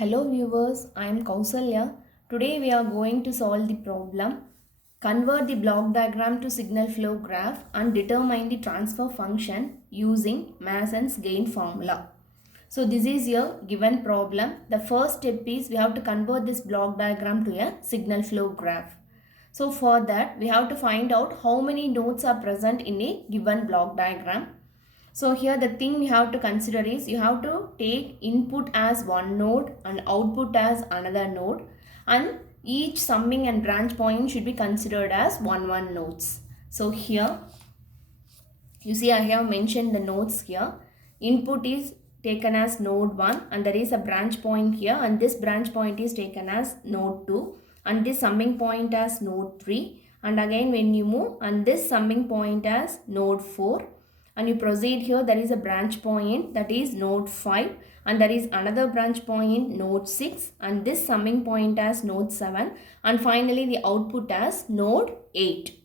Hello viewers, I am Kausalya. Today we are going to solve the problem. Convert the block diagram to signal flow graph and determine the transfer function using Mason's gain formula. So this is your given problem. The first step is we have to convert this block diagram to a signal flow graph. So for that we have to find out how many nodes are present in a given block diagram. So here the thing we have to consider is you have to take input as one node and output as another node, and each summing and branch point should be considered as one nodes. So here you see I have mentioned the nodes here. Input is taken as node 1 and there is a branch point here, and this branch point is taken as node 2 and this summing point as node 3, and again when you move and this summing point as node 4 and you proceed here, there is a branch point that is node 5 and there is another branch point node 6 and this summing point as node 7, and finally the output as node 8.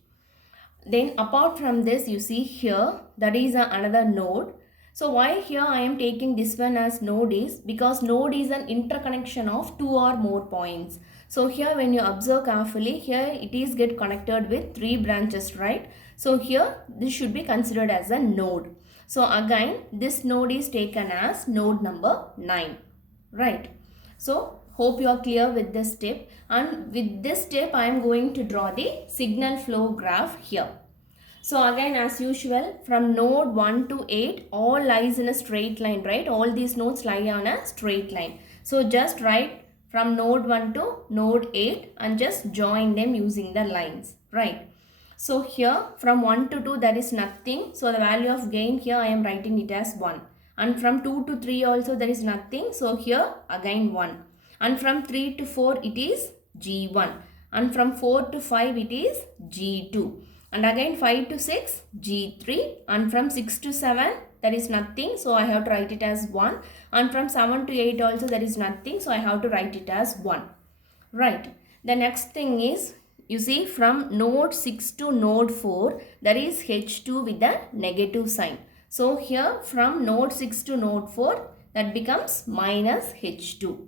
Then apart from this you see here that is another node. So why here I am taking this one as node is because node is an interconnection of two or more points. So here when you observe carefully, here it is get connected with 3 branches, right? So here this should be considered as a node. So again this node is taken as node number 9, right? So hope you are clear with this step, and with this step I am going to draw the signal flow graph here. So again as usual, from node 1 to 8 all lies in a straight line, right? All these nodes lie on a straight line. So just write from node 1 to node 8 and just join them using the lines, right? So here from 1 to 2 there is nothing. So the value of gain here I am writing it as 1. And from 2 to 3 also there is nothing. So here again 1. And from 3 to 4 it is G1. And from 4 to 5 it is G2. And again 5 to 6 G3, and from 6 to 7 there is nothing, so I have to write it as 1, and from 7 to 8 also there is nothing, so I have to write it as 1, right? The next thing is you see from node 6 to node 4 there is H2 with a negative sign. So here from node 6 to node 4 that becomes minus H2,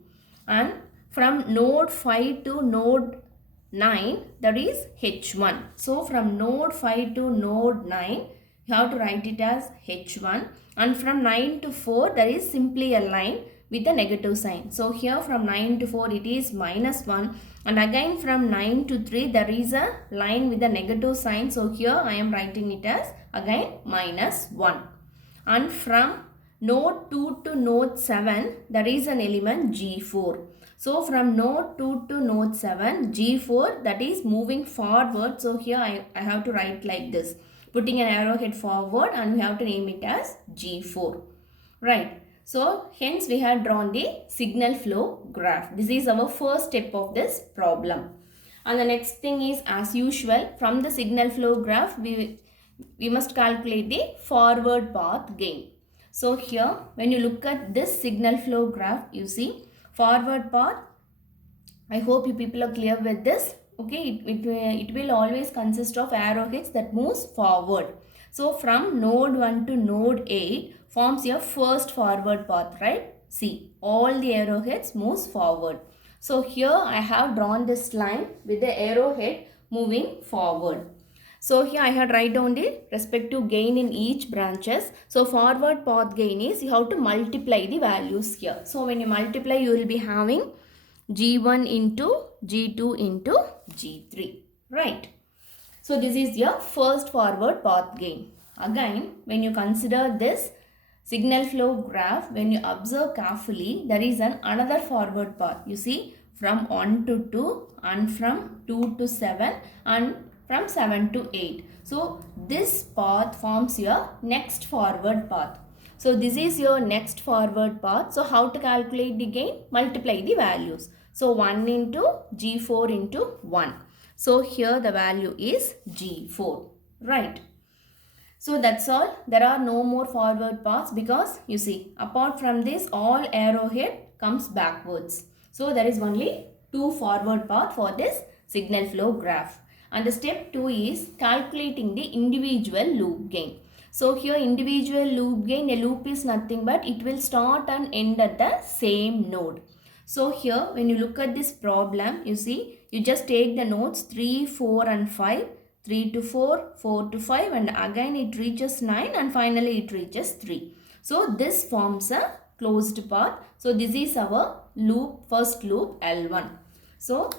and from node 5 to node 9 that is H1. So from node 5 to node 9 you have to write it as H1, and from 9 to 4 there is simply a line with a negative sign. So here from 9 to 4 it is minus 1, and again from 9 to 3 there is a line with a negative sign. So here I am writing it as again minus 1, and from node 2 to node 7 there is an element G4. So from node 2 to node 7, G4 that is moving forward. So here I have to write like this, putting an arrowhead forward, and we have to name it as G4, right? So hence we have drawn the signal flow graph. This is our first step of this problem. And the next thing is as usual, from the signal flow graph we must calculate the forward path gain. So here when you look at this signal flow graph, you see forward path, I hope you people are clear with this. Okay, it will always consist of arrowheads that moves forward. So from node 1 to node 8 forms your first forward path, right? See, all the arrowheads moves forward. So here I have drawn this line with the arrowhead moving forward. So here I had write down the respective gain in each branches. So forward path gain is you have to multiply the values here. So when you multiply you will be having G1 into G2 into G3, right? So this is your first forward path gain. Again when you consider this signal flow graph, when you observe carefully there is another forward path. You see from 1 to 2 and from 2 to 7 and from 7 to 8. So this path forms your next forward path. So this is your next forward path. So how to calculate the gain? Multiply the values. So 1 into G4 into 1. So here the value is G4, right? So that's all. There are no more forward paths because you see apart from this all arrowhead comes backwards. So there is only 2 forward paths for this signal flow graph. And the step 2 is calculating the individual loop gain. So here individual loop gain, a loop is nothing but it will start and end at the same node. So here when you look at this problem, you see you just take the nodes 3, 4 and 5, 3 to 4, 4 to 5 and again it reaches 9 and finally it reaches 3. So this forms a closed path. So this is our loop, first loop L1. So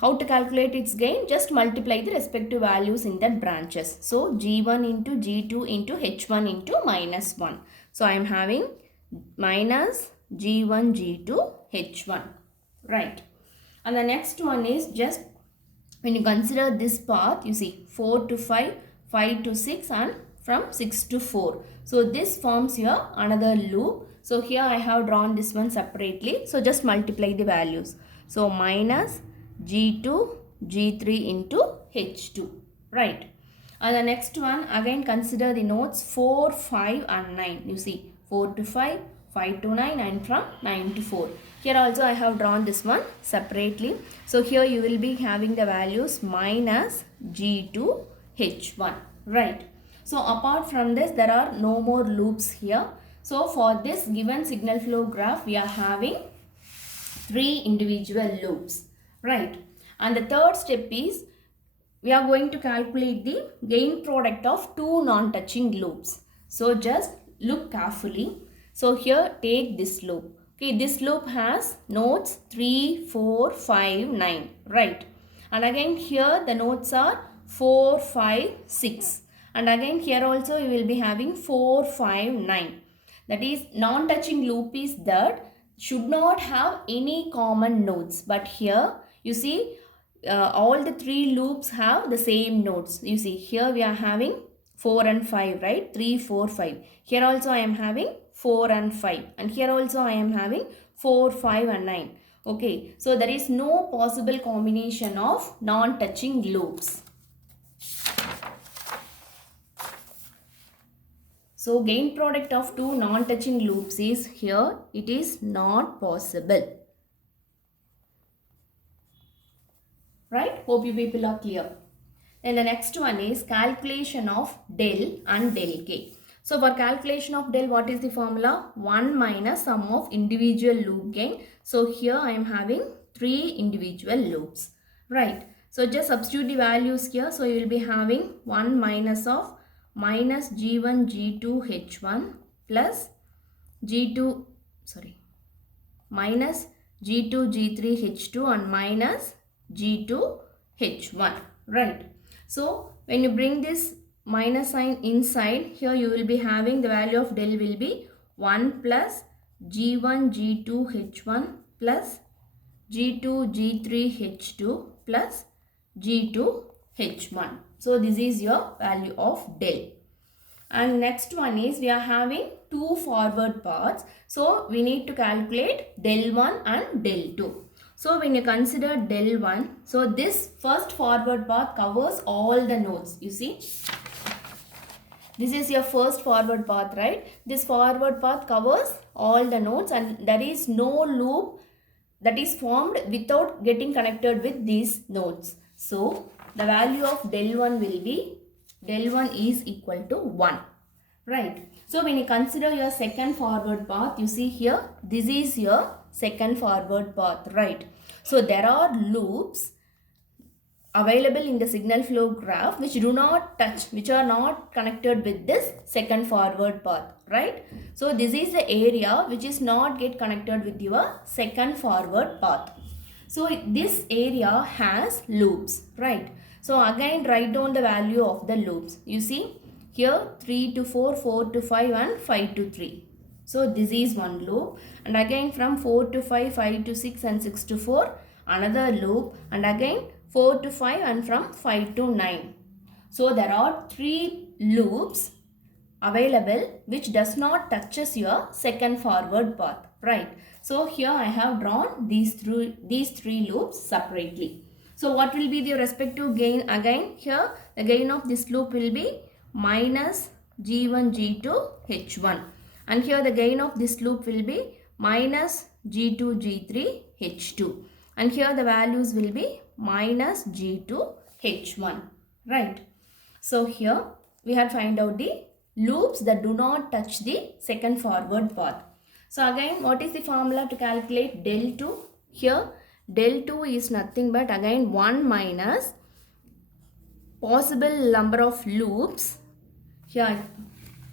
how to calculate its gain? Just multiply the respective values in that branches. So G1 into G2 into H1 into minus 1. So I am having minus G1 G2 H1. Right. And the next one is just when you consider this path, you see 4 to 5, 5 to 6 and from 6 to 4. So this forms your another loop. So here I have drawn this one separately. So just multiply the values. So minus G2, G3 into H2. Right. And the next one, again consider the nodes 4, 5 and 9. You see 4 to 5, 5 to 9 and from 9 to 4. Here also I have drawn this one separately. So here you will be having the values minus G2, H1. Right. So apart from this, there are no more loops here. So for this given signal flow graph, we are having 3 individual loops. Right. And the third step is we are going to calculate the gain product of two non-touching loops. So just look carefully. So here take this loop. Okay, this loop has nodes 3, 4, 5, 9. Right. And again here the nodes are 4, 5, 6. And again here also you will be having 4, 5, 9. That is non-touching loop is that should not have any common nodes. But here you see all the 3 loops have the same nodes. You see here we are having 4 and 5, right? 3, 4, 5. Here also I am having 4 and 5. And here also I am having 4, 5 and 9. Okay. So there is no possible combination of non-touching loops. So gain product of two non-touching loops is here. It is not possible. Right? Hope you people are clear. And the next one is calculation of del and del k. So for calculation of del, what is the formula? 1 minus sum of individual loop gain. So here I am having 3 individual loops. Right. So just substitute the values here. So you will be having 1 minus of minus G1 G2 H1 plus G2 minus G2 G3 H2 and minus G2 H1. Right. So when you bring this minus sign inside, here you will be having the value of del will be 1 plus G1 G2 H1 plus G2 G3 H2 plus G2 H1. So this is your value of del. And next one is we are having two forward paths. So we need to calculate del 1 and del 2. So when you consider del 1, so this first forward path covers all the nodes. You see, this is your first forward path, right? This forward path covers all the nodes and there is no loop that is formed without getting connected with these nodes. So the value of del 1 will be, del 1 is equal to 1. Right. So when you consider your second forward path, you see here, this is your second forward path, right? So there are loops available in the signal flow graph which do not touch, which are not connected with this second forward path, right? So this is the area which is not get connected with your second forward path. So this area has loops, right? So again write down the value of the loops. You see here 3 to 4, 4 to 5 and 5 to 3. So this is one loop and again from 4 to 5, 5 to 6 and 6 to 4 another loop and again 4 to 5 and from 5 to 9. So there are 3 loops available which does not touches your second forward path, right? So here I have drawn these three loops separately. So what will be the respective gain? Again here the gain of this loop will be minus G1 G2 H1 and here the gain of this loop will be minus G2 G3 H2 and here the values will be minus G2 H1, right? So here we have find out the loops that do not touch the second forward path. So again, what is the formula to calculate del 2? Here, del 2 is nothing but again 1 minus possible number of loops. Here,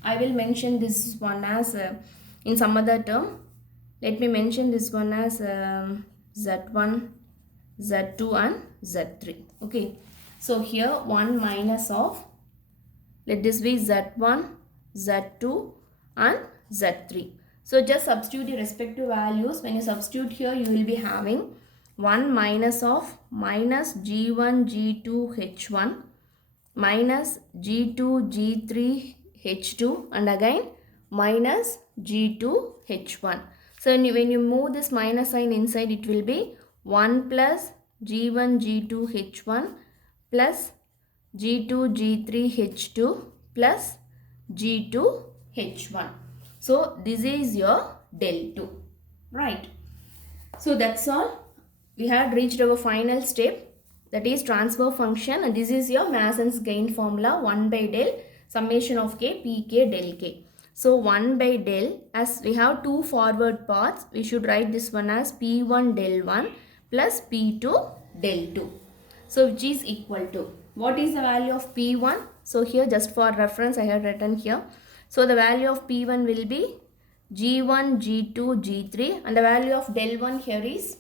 I will mention this one as in some other term. Let me mention this one as Z1, Z2 and Z3. Okay. So here 1 minus of, let this be Z1, Z2 and Z3. So just substitute the respective values. When you substitute here, you will be having 1 minus of minus G1, G2, H1 minus G2, G3, H2 and again minus G2, H1. So when you move this minus sign inside, it will be 1 plus G1, G2, H1 plus G2, G3, H2 plus G2, H1. So this is your del 2, right? So that's all. We had reached our final step, that is transfer function, and this is your Mason's gain formula 1 by del summation of k pk del k. So 1 by del, as we have two forward paths, we should write this one as p1 del 1 plus p2 del 2. So which is equal to, what is the value of p1? So here just for reference I have written here. So the value of p1 will be g1, g2, g3 and the value of del 1 here is,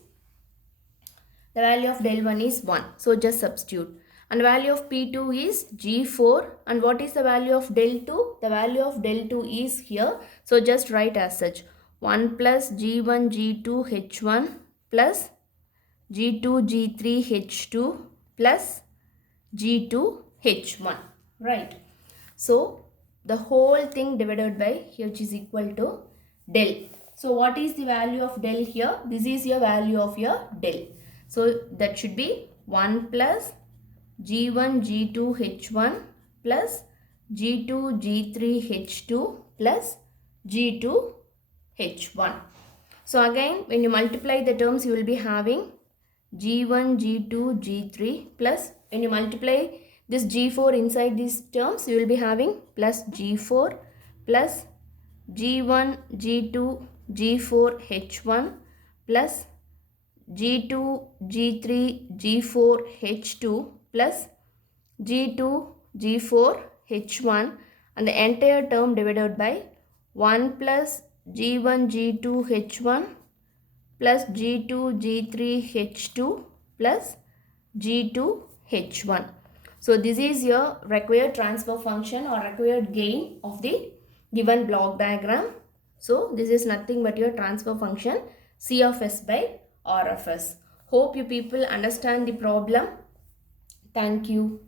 the value of del 1 is 1. So just substitute. And the value of P2 is G4. And what is the value of del 2? The value of del 2 is here. So just write as such. 1 plus G1, G2, H1 plus G2, G3, H2 plus G2, H1. Right. So the whole thing divided by here, which is equal to del. So what is the value of del here? This is your value of your del. So that should be 1 plus G1, G2, H1 plus G2, G3, H2 plus G2, H1. So again, when you multiply the terms, you will be having G1, G2, G3 plus, when you multiply this G4 inside these terms, you will be having plus G4 plus G1, G2, G4, H1 plus G2, G3, G4, H2 plus G2, G4, H1 and the entire term divided by 1 plus G1, G2, H1 plus G2, G3, H2 plus G2, H1. So this is your required transfer function or required gain of the given block diagram. So this is nothing but your transfer function C of S by R of S. Hope you people understand the problem. Thank you.